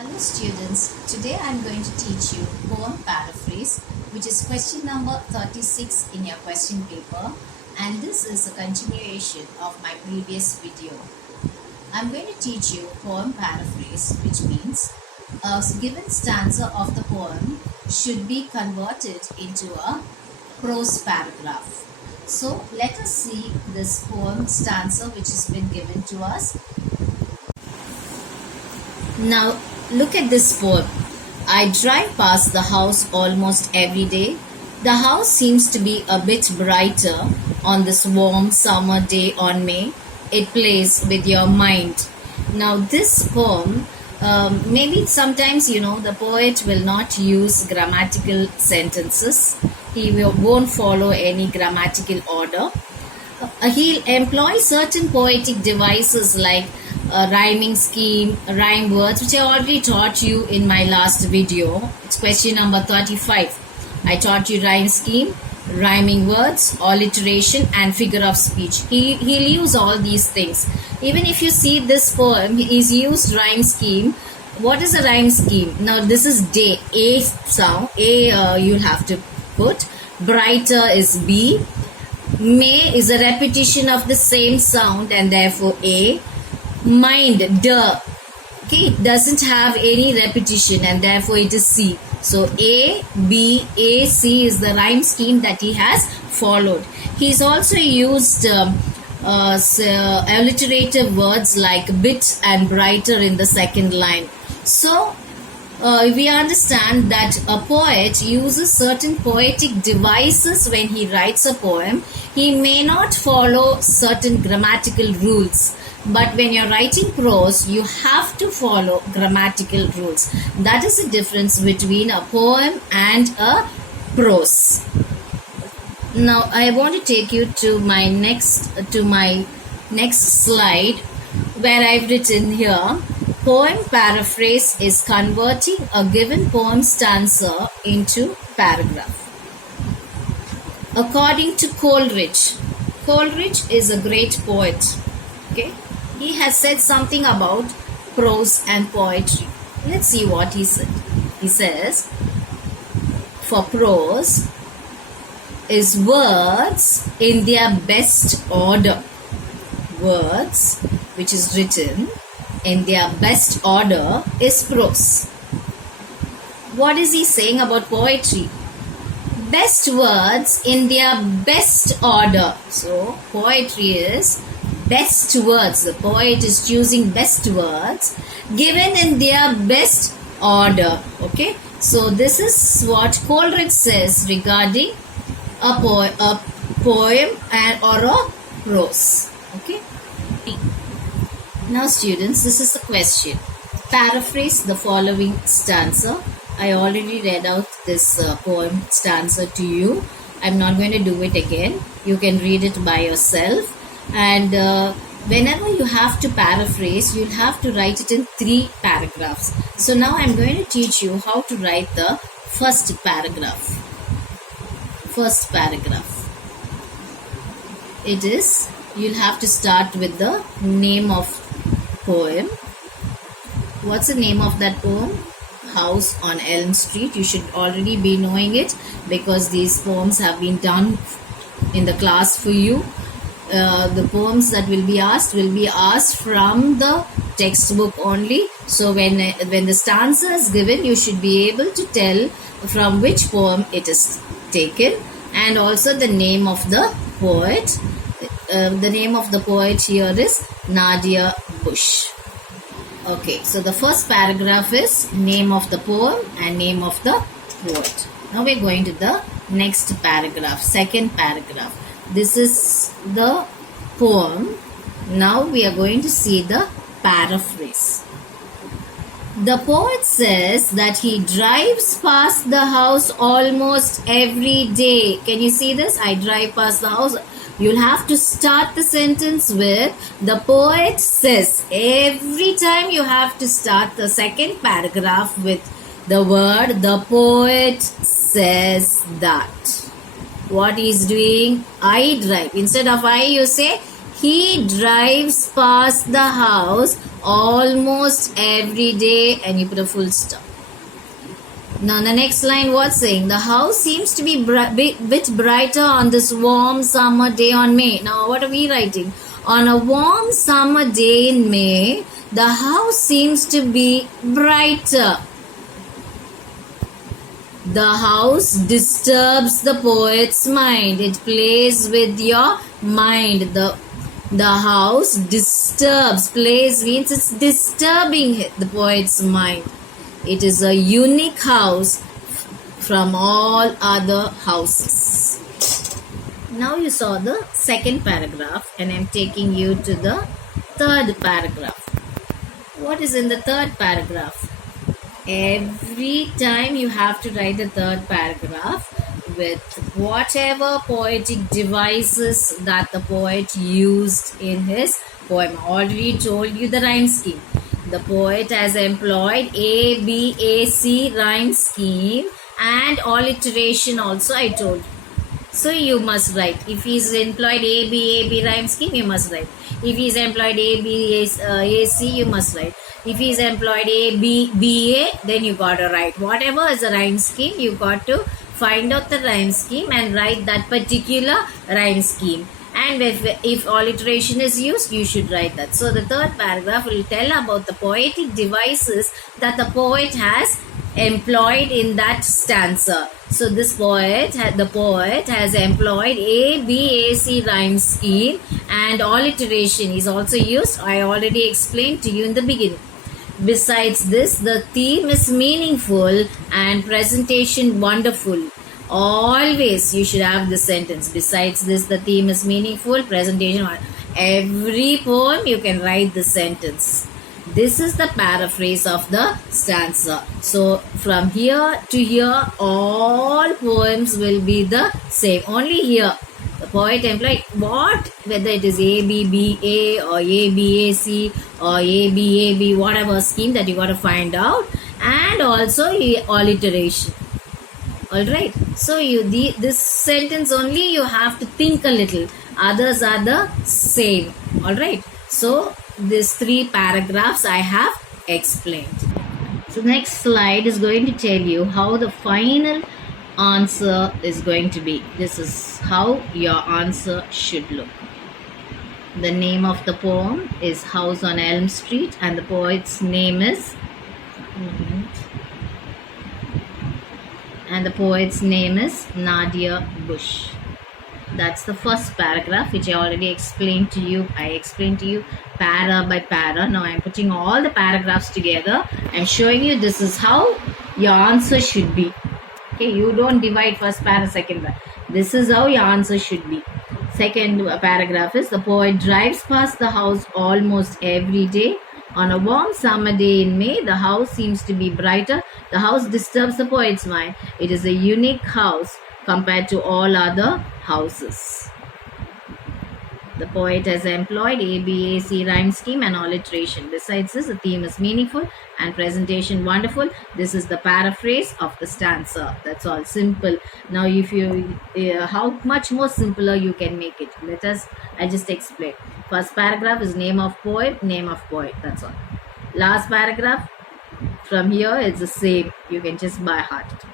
Hello students, today I am going to teach you poem paraphrase, which is question number 36 in your question paper, and this is a continuation of my previous video. I am going to teach you poem paraphrase, which means a given stanza of the poem should be converted into a prose paragraph. So let us see this poem stanza which has been given to us. Now look at this poem. I drive past the house almost every day. The house seems to be a bit brighter on this warm summer day on May. It plays with your mind. Now this poem, maybe sometimes the poet will not use grammatical sentences. He won't follow any grammatical order. He'll employ certain poetic devices like rhyming scheme, rhyme words, which I already taught you in my last video. It's question number 35. I taught you rhyme scheme, rhyming words, alliteration, and figure of speech. He'll use all these things. Even if you see this poem, he's used rhyme scheme. What is a rhyme scheme? Now this is day. A sound. A you'll have to put. Brighter is B. May is a repetition of the same sound and therefore A. Mind, D. Okay, it doesn't have any repetition and therefore it is C. So A, B, A, C is the rhyme scheme that he has followed. He's also used alliterative words like bit and brighter in the second line. So we understand that a poet uses certain poetic devices when he writes a poem. He may not follow certain grammatical rules, but when you're writing prose, you have to follow grammatical rules. That is the difference between a poem and a prose. Now I want to take you to my next slide, where I've written here, poem paraphrase is converting a given poem stanza into paragraph. According to Coleridge, Coleridge is a great poet. Okay, he has said something about prose and poetry. Let's see what he said. He says, for prose is words in their best order. Words which is written in their best order is prose. What is he saying about poetry? Best words in their best order. So poetry is best words. The poet is choosing best words given in their best order. Okay, so this is what Coleridge says regarding a poem or a prose. Okay. Now students, this is the question. Paraphrase the following stanza. I already read out this poem stanza to you. I'm not going to do it again. You can read it by yourself. And whenever you have to paraphrase, you'll have to write it in 3 paragraphs. So now I'm going to teach you how to write the first paragraph. First paragraph. It is, you'll have to start with the name of poem. What's the name of that poem? House on Elm Street. You should already be knowing it because these poems have been done in the class for you. The poems that will be asked from the textbook only. So when the stanza is given, you should be able to tell from which poem it is taken, and also the name of the poet. The name of the poet here is Nadia Bush. Okay, so the first paragraph is name of the poem and name of the poet. Now we're going to the next paragraph, second paragraph. This is the poem. Now we are going to see the paraphrase. The poet says that he drives past the house almost every day. Can you see this? I drive past the house. You'll have to start the sentence with the poet says. Every time you have to start the second paragraph with the word the poet says that. What he's doing, I drive. Instead of I, you say He drives past the house almost every day, and you put a full stop. Now the next line, what's saying? The house seems to be bit brighter on this warm summer day on May. Now what are we writing? On a warm summer day in May, the house seems to be brighter. The house disturbs the poet's mind. It plays with your mind. The house disturbs. Plays means it's disturbing the poet's mind. It is a unique house from all other houses. Now you saw the second paragraph, and I'm taking you to the third paragraph. What is in the third paragraph? Every time you have to write the third paragraph with whatever poetic devices that the poet used in his poem. I already told you the rhyme scheme. The poet has employed A, B, A, C rhyme scheme and alliteration also, I told you. So you must write. If he's employed A, B rhyme scheme, you must write. If he's employed A, B, A, C, you must write. If he's employed A, B, A, then you got to write. Whatever is the rhyme scheme, you got to find out the rhyme scheme and write that particular rhyme scheme. And if alliteration is used, you should write that. So the third paragraph will tell about the poetic devices that the poet has employed in that stanza. So the poet has employed A, B, A, C rhyme scheme, and alliteration is also used. I already explained to you in the beginning. Besides this, the theme is meaningful and presentation wonderful. Always you should have this sentence. Besides this, the theme is meaningful, presentation. Every poem you can write this sentence. This is the paraphrase of the stanza. So from here to here, all poems will be the same. Only here, the poet employed whether it is A, B, B, A or A, B, A, C or A, B, A, B, whatever scheme that you got to find out, and also alliteration. Alright, so this sentence only you have to think a little. Others are the same. Alright, so these three paragraphs I have explained. So next slide is going to tell you how the final answer is going to be. This is how your answer should look. The name of the poem is House on Elm Street, and the poet's name is Nadia Bush. That's the first paragraph, which I already explained to you. I explained to you para by para. Now I'm putting all the paragraphs together and showing you this is how your answer should be. Okay, you don't divide first para, second para. This is how your answer should be. Second paragraph is the poet drives past the house almost every day. On a warm summer day in May, the house seems to be brighter. The house disturbs the poet's mind. It is a unique house compared to all other houses. The poet has employed A, B, A, C rhyme scheme and alliteration. Besides this, the theme is meaningful and presentation wonderful. This is the paraphrase of the stanza. That's all. Simple. Now, if you, how much more simpler you can make it? I just explain. First paragraph is name of poet. That's all. Last paragraph, from here it's the same. You can just by heart it.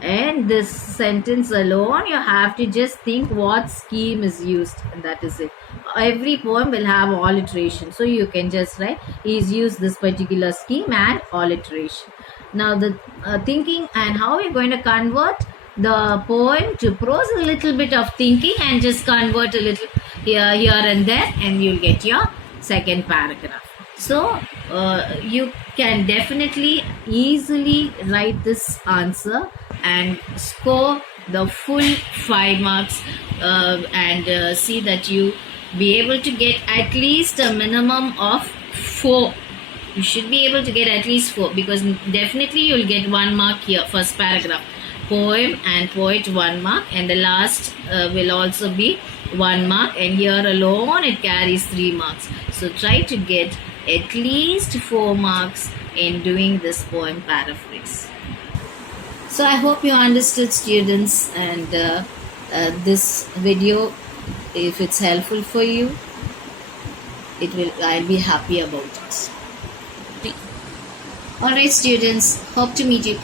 And this sentence alone, you have to just think what scheme is used, and that is it. Every poem will have alliteration, so you can just write he's used this particular scheme and alliteration. Now the thinking and how you're going to convert the poem to prose, a little bit of thinking and just convert a little here and there, and you'll get your second paragraph. So you can definitely easily write this answer and score the full 5 marks and see that you be able to get at least a minimum of 4. You should be able to get at least 4, because definitely you'll get 1 mark here. First paragraph, poem and poet 1 mark, and the last will also be 1 mark, and here alone it carries 3 marks. So try to get at least 4 marks in doing this poem paraphrase. So I hope you understood, students, and this video, if it's helpful for you, I'll be happy about it. Okay. All right, students. Hope to meet you